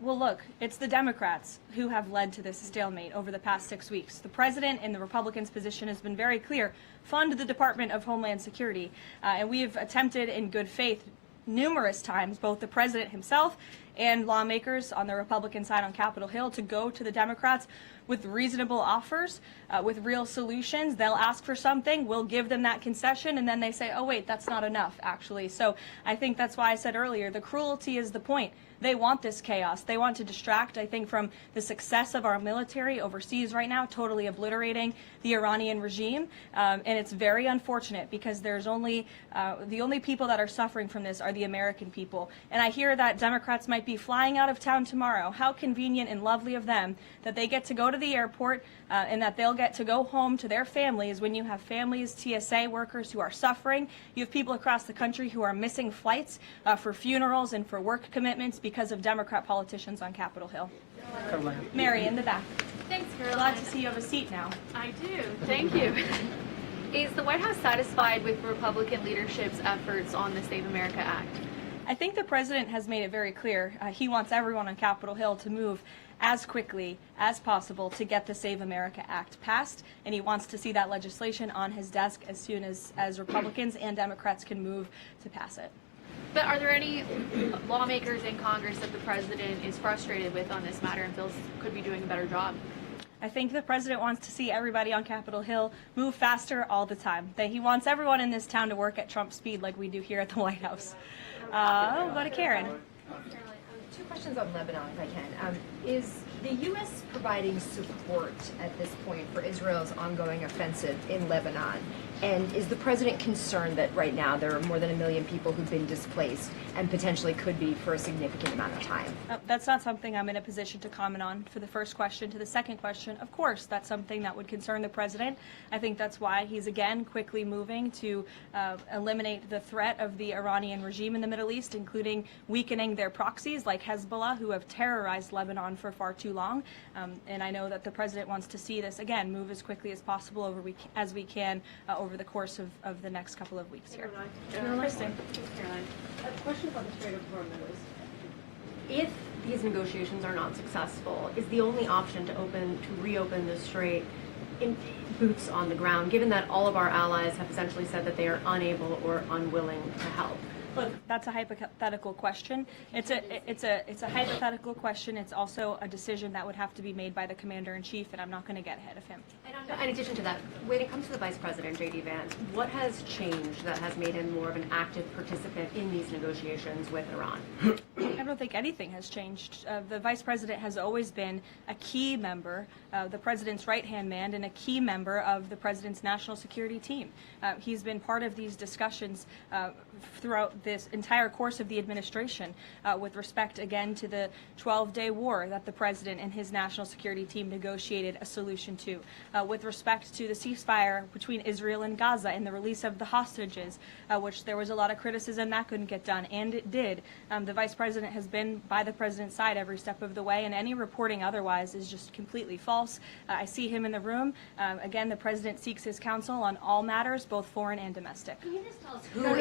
Well, look, it's the Democrats who have led to this stalemate over the past 6 weeks. The president and the Republicans' position has been very clear. Fund the Department of Homeland Security. And we have attempted in good faith numerous times, both the president himself and lawmakers on the Republican side on Capitol Hill, to go to the Democrats with reasonable offers, with real solutions. They'll ask for something, we'll give them that concession, and then they say, oh wait, that's not enough, actually. So I think that's why I said earlier, the cruelty is the point. They want this chaos. They want to distract, I think, from the success of our military overseas right now, totally obliterating the Iranian regime. And it's very unfortunate because there's only, the only people that are suffering from this are the American people. And I hear that Democrats might be flying out of town tomorrow. How convenient and lovely of them that they get to go to the airport and that they'll get to go home to their families when you have families, TSA workers who are suffering. You have people across the country who are missing flights for funerals and for work commitments because of Democrat politicians on Capitol Hill. Karoline. Mary, in the back. Thanks, Caroline. Glad to see you have a seat now. I do. Thank you. Is the White House satisfied with Republican leadership's efforts on the Save America Act? I think the president has made it very clear. He wants everyone on Capitol Hill to move as quickly as possible to get the Save America Act passed, and he wants to see that legislation on his desk as soon as Republicans and Democrats can move to pass it. But are there any lawmakers in Congress that the president is frustrated with on this matter and feels could be doing a better job? I think the president wants to see everybody on Capitol Hill move faster all the time. That he wants everyone in this town to work at Trump speed like we do here at the White House. We'll go to Karen. Two questions on Lebanon, if I can. Is the U.S. providing support at this point for Israel's ongoing offensive in Lebanon? And is the president concerned that right now there are more than 1 million people who've been displaced and potentially could be for a significant amount of time? That's not something I'm in a position to comment on for the first question. To the second question, of course, that's something that would concern the president. I think that's why he's again quickly moving to eliminate the threat of the Iranian regime in the Middle East, including weakening their proxies like Hezbollah, who have terrorized Lebanon for far too long. And I know that the president wants to see this, again, move as quickly as possible as we can over the course of the next couple of weeks here. Kristen. A question about the Strait of Hormuz. If these negotiations are not successful, is the only option to reopen the strait in boots on the ground, given that all of our allies have essentially said that they are unable or unwilling to help? Look, that's a hypothetical question. It's a hypothetical question. It's also a decision that would have to be made by the commander-in-chief, and I'm not going to get ahead of him. In addition to that, when it comes to the Vice President, J.D. Vance, what has changed that has made him more of an active participant in these negotiations with Iran? I don't think anything has changed. The Vice President has always been a key member, the President's right-hand man, and a key member of the President's national security team. He's been part of these discussions throughout this entire course of the administration, with respect, again, to the 12-day war that the president and his national security team negotiated a solution to, with respect to the ceasefire between Israel and Gaza and the release of the hostages, which there was a lot of criticism that couldn't get done, and it did. The vice president has been by the president's side every step of the way, and any reporting otherwise is just completely false. I see him in the room. Again, the president seeks his counsel on all matters, both foreign and domestic. Can you just tell us who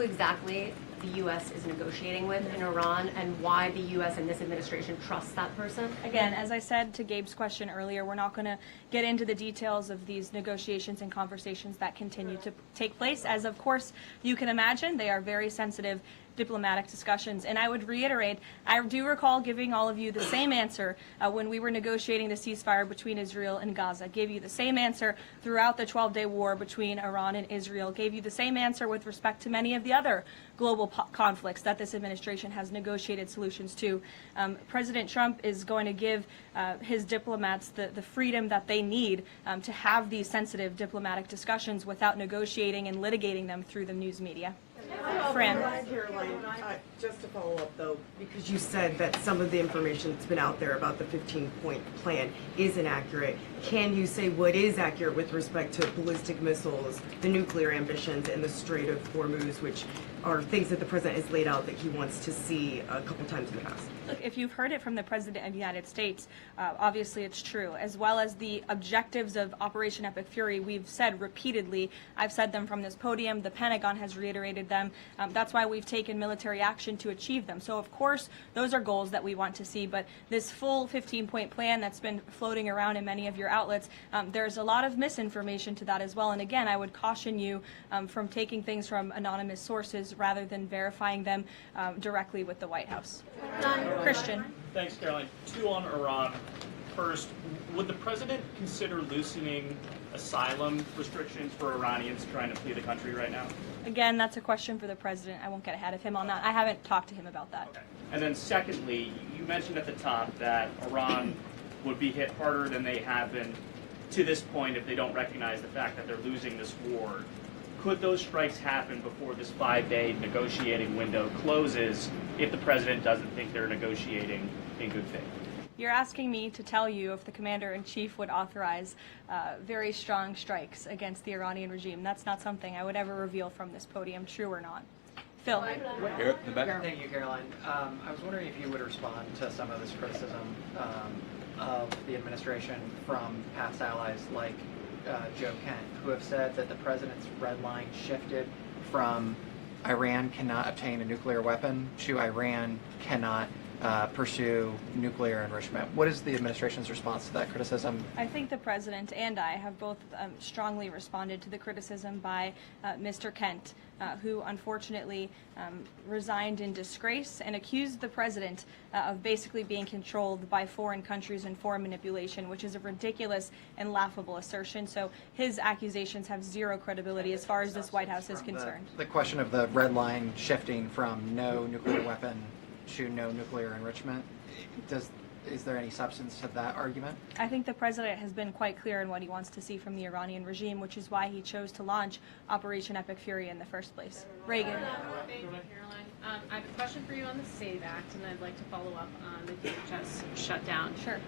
exactly the U.S. is negotiating with in Iran, and why the U.S. and this administration trusts that person? Again, as I said to Gabe's question earlier, we're not going to get into the details of these negotiations and conversations that continue to take place. As of course you can imagine, they are very sensitive diplomatic discussions. And I would reiterate, I do recall giving all of you the same answer when we were negotiating the ceasefire between Israel and Gaza. Gave you the same answer throughout the 12-day war between Iran and Israel. Gave you the same answer with respect to many of the other global conflicts that this administration has negotiated solutions to. President Trump is going to give his diplomats the freedom that they need to have these sensitive diplomatic discussions without negotiating and litigating them through the news media. Fran. Karoline, just to follow up though, because you said that some of the information that's been out there about the 15-point plan is inaccurate, can you say what is accurate with respect to ballistic missiles, the nuclear ambitions, and the Strait of Hormuz, which are things that the president has laid out that he wants to see a couple times in the past? Look, if you've heard it from the President of the United States, obviously it's true, as well as the objectives of Operation Epic Fury. We've said repeatedly, I've said them from this podium, the Pentagon has reiterated them. That's why we've taken military action to achieve them. So of course, those are goals that we want to see, but this full 15-point plan that's been floating around in many of your outlets, there's a lot of misinformation to that as well. And again, I would caution you from taking things from anonymous sources rather than verifying them directly with the White House. Christian. Thanks, Caroline. Two on Iran. First, would the president consider loosening asylum restrictions for Iranians trying to flee the country right now? Again, that's a question for the president. I won't get ahead of him on that. I haven't talked to him about that. Okay. And then secondly, you mentioned at the top that Iran would be hit harder than they have been to this point if they don't recognize the fact that they're losing this war. Could those strikes happen before this 5-day negotiating window closes if the president doesn't think they're negotiating in good faith? You're asking me to tell you if the commander-in-chief would authorize very strong strikes against the Iranian regime. That's not something I would ever reveal from this podium, true or not. Phil. Thank you, Caroline. I was wondering if you would respond to some of this criticism of the administration from past allies like Joe Kent, who have said that the president's red line shifted from Iran cannot obtain a nuclear weapon to Iran cannot pursue nuclear enrichment. What is the administration's response to that criticism? I think the president and I have both strongly responded to the criticism by Mr. Kent, who unfortunately resigned in disgrace and accused the president of basically being controlled by foreign countries and foreign manipulation, which is a ridiculous and laughable assertion. So his accusations have zero credibility as far as this White House is concerned. The question of the red line shifting from no nuclear weapon to no nuclear enrichment, is there any substance to that argument? I think the president has been quite clear in what he wants to see from the Iranian regime, which is why he chose to launch Operation Epic Fury in the first place. Reagan. Thank you, Caroline. I have a question for you on the SAVE Act, and I'd like to follow up on the DHS shutdown. Sure.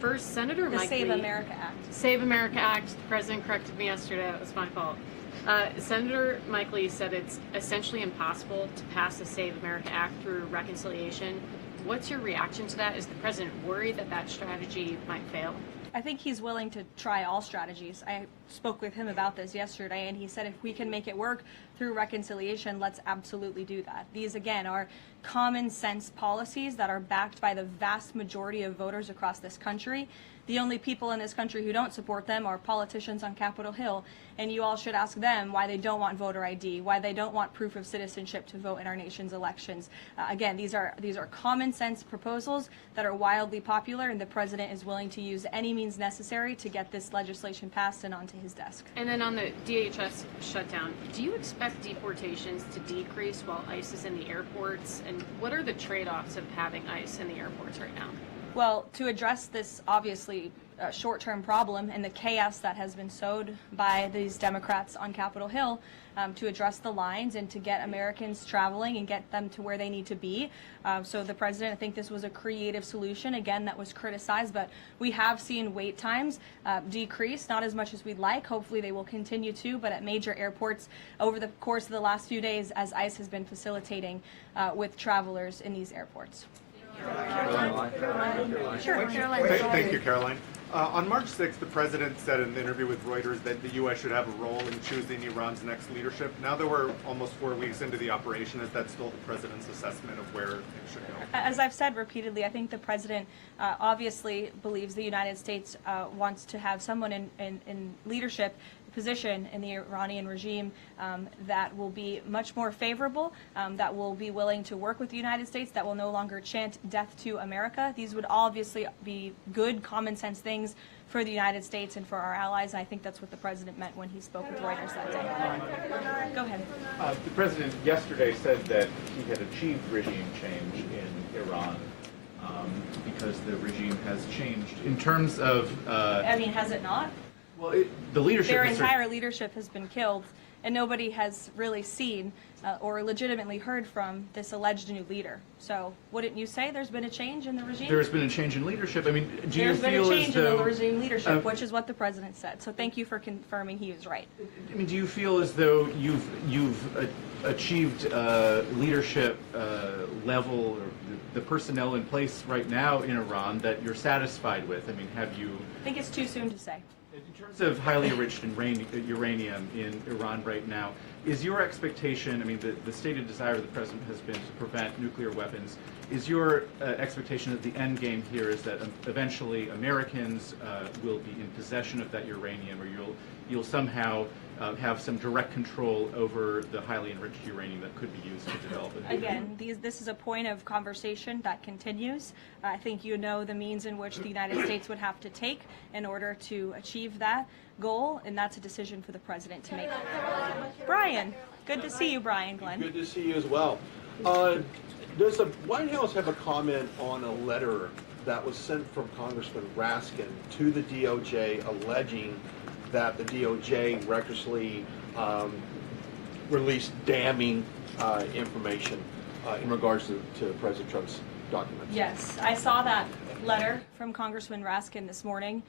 First, Senator The Mike Save Lee, America Act. Save America Act. The president corrected me yesterday. It was my fault. Senator Mike Lee said it's essentially impossible to pass the Save America Act through reconciliation. What's your reaction to that? Is the president worried that that strategy might fail? I think he's willing to try all strategies. I spoke with him about this yesterday, and he said if we can make it work through reconciliation, let's absolutely do that. These, again, are common sense policies that are backed by the vast majority of voters across this country. The only people in this country who don't support them are politicians on Capitol Hill, and you all should ask them why they don't want voter ID, why they don't want proof of citizenship to vote in our nation's elections. Again, these are common sense proposals that are wildly popular, and the president is willing to use any means necessary to get this legislation passed and onto his desk. And then on the DHS shutdown, do you expect deportations to decrease while ICE is in the airports? And what are the trade-offs of having ICE in the airports right now? Well, to address this obviously short-term problem and the chaos that has been sowed by these Democrats on Capitol Hill to address the lines and to get Americans traveling and get them to where they need to be. So the president, I think this was a creative solution, again, that was criticized, but we have seen wait times decrease, not as much as we'd like. Hopefully they will continue to, but at major airports over the course of the last few days as ICE has been facilitating with travelers in these airports. Sure. Thank you, Karoline. On March 6th, the president said in an interview with Reuters that the U.S. should have a role in choosing Iran's next leadership. Now that we're almost 4 weeks into the operation, is that still the president's assessment of where things should go? As I've said repeatedly, I think the president obviously believes the United States wants to have someone in leadership position in the Iranian regime that will be much more favorable, that will be willing to work with the United States, that will no longer chant death to America. These would obviously be good common sense things for the United States and for our allies. I think that's what the president meant when he spoke with Reuters that day. Go ahead. The president yesterday said that he had achieved regime change in Iran because the regime has changed. In terms of... I mean, has it not? Well, the leadership... Their entire leadership has been killed, and nobody has really seen or legitimately heard from this alleged new leader. So wouldn't you say there's been a change in the regime? There's been a change in leadership. I mean, do you There's been feel a change as though... in the regime leadership, which is what the president said. So thank you for confirming he was right. I mean, do you feel as though you've achieved leadership level or the personnel in place right now in Iran that you're satisfied with? I mean, have you... I think it's too soon to say. In terms of highly enriched uranium in Iran right now, is your expectation, I mean, the stated desire of the president has been to prevent nuclear weapons. Is your expectation that the end game here is that eventually Americans will be in possession of that uranium, or you'll somehow have some direct control over the highly enriched uranium that could be used to develop it? Again, this is a point of conversation that continues. I think you know the means in which the United States would have to take in order to achieve that goal, and that's a decision for the president to make. Brian, good to see you, Brian Glenn. Good to see you as well. Does the White House have a comment on a letter that was sent from Congressman Raskin to the DOJ alleging that the DOJ recklessly released damning information in regards to President Trump's documents? Yes, I saw that letter from Congressman Raskin this morning,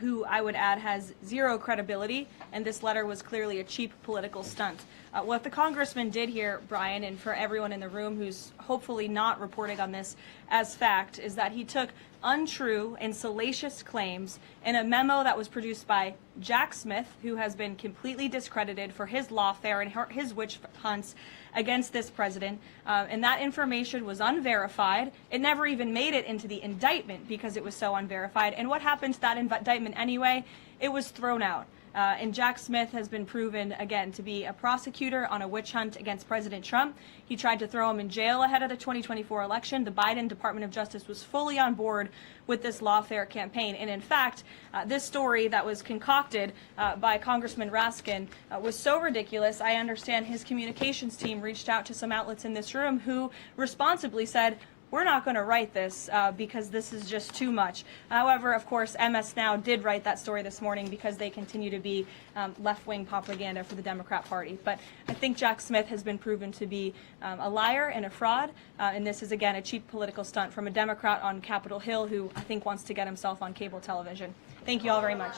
who I would add has zero credibility, and this letter was clearly a cheap political stunt. What the congressman did here, Brian, and for everyone in the room who's hopefully not reporting on this as fact, is that he took untrue and salacious claims in a memo that was produced by Jack Smith, who has been completely discredited for his lawfare and his witch hunts against this president, and that information was unverified. It never even made it into the indictment because it was so unverified. And what happened to that indictment anyway? It was thrown out. And Jack Smith has been proven, again, to be a prosecutor on a witch hunt against President Trump. He tried to throw him in jail ahead of the 2024 election. The Biden Department of Justice was fully on board with this lawfare campaign. And in fact, this story that was concocted by Congressman Raskin was so ridiculous, I understand his communications team reached out to some outlets in this room who responsibly said, we're not going to write this because this is just too much. However, of course, MS Now did write that story this morning because they continue to be left-wing propaganda for the Democrat Party. But I think Jack Smith has been proven to be a liar and a fraud, and this is, again, a cheap political stunt from a Democrat on Capitol Hill who I think wants to get himself on cable television. Thank you all very much.